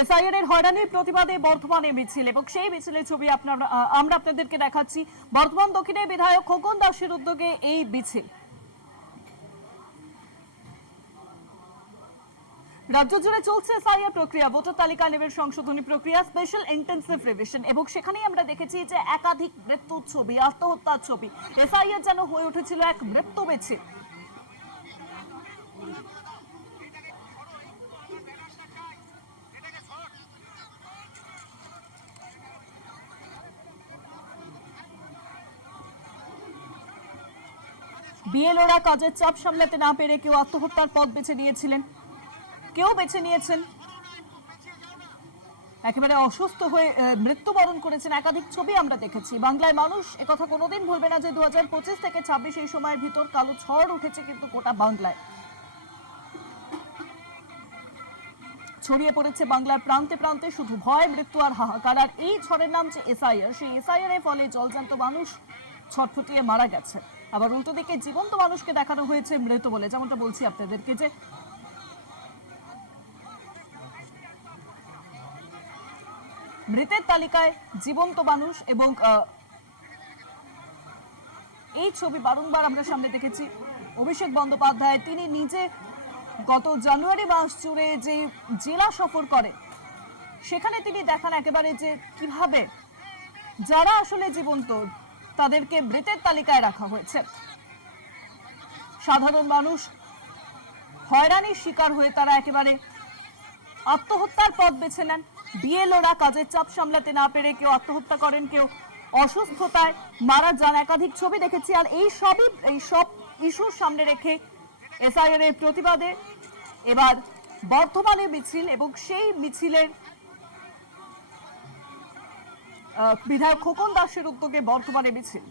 SIR এর হয়রানির প্রতিবাদে বর্ধমানে মিছিল এবং সেই মিছিলের ছবি আমরা আপনাদেরকে দেখাচ্ছি। বর্ধমান দক্ষিণের বিধায়ক খোকন দাসের উদ্যোগে এই মিছিল। রাজ্য জুড়ে চলছে এসআইআর প্রক্রিয়া, ভোটার তালিকা নেবের সংশোধনী প্রক্রিয়া, স্পেশাল ইন্টেন্সিভ রিভিশন এবং সেখানেই আমরা দেখেছি যে একাধিক মৃত্যুর ছবি, আত্মহত্যার ছবি। এসআইআর যেন হয়ে উঠেছিল এক মৃত্যু মিছিল। বিএলওরা কাজের চাপ সামলাতে না পেরে কেউ আত্মহত্যার পথ বেছে নিয়েছিলেন, কেউ বেছে নিয়েছেন একেবারে অসুস্থ হয়ে মৃত্যুবরণ করেছেন। একাধিক ছবি আমরা দেখেছি। বাংলায় মানুষ একথা কোনোদিন ভুলবে না যে 2025 থেকে 26 এই সময়ের ভিতর কালো ঝড় উঠেছে কিন্তু গোটা বাংলায়। ছড়িয়ে পড়েছে বাংলার প্রান্তে প্রান্তে শুধু ভয়, মৃত্যু আর হাহাকার। আর এই ঝড়ের নাম যে এসআইআর, সেই এসআইআর এর ফলে জলজান্ত মানুষ ছটফটিয়ে মারা গেছে। আবার উল্টো দিকে জীবন্ত মানুষকে দেখানো হয়েছে মৃত বলে। যেমনটা বলছি আপনাদেরকে যে মৃতের তালিকায় জীবন্ত মানুষ এবং এই ছবি বারংবার আমরা সামনে দেখেছি। অভিষেক বন্দ্যোপাধ্যায় তিনি নিজে গত জানুয়ারি মাস জুড়ে যে জেলা সফর করে সেখানে তিনি দেখান একেবারে যে কিভাবে যারা আসলে জীবন্ত তাদেরকে মৃতের তালিকায় রাখা হয়েছে। সাধারণ মানুষ হয়রানির শিকার হয়ে তারা একেবারে আত্মহত্যার পথ বেছে নেন। বিএলওরা কাজের চাপ সামলাতে না পেরে কেউ আত্মহত্যা করেন, কেউ অসুস্থতায় মারা যান। একাধিক ছবি দেখেছি। আর এই সব ইস্যুর সামনে রেখে এসআইআর এর প্রতিবাদে এবার বর্ধমানে মিছিল এবং সেই মিছিলের বিধায়ক খোকন দাসের উদ্যোগে বর্ধমানে মিছিল।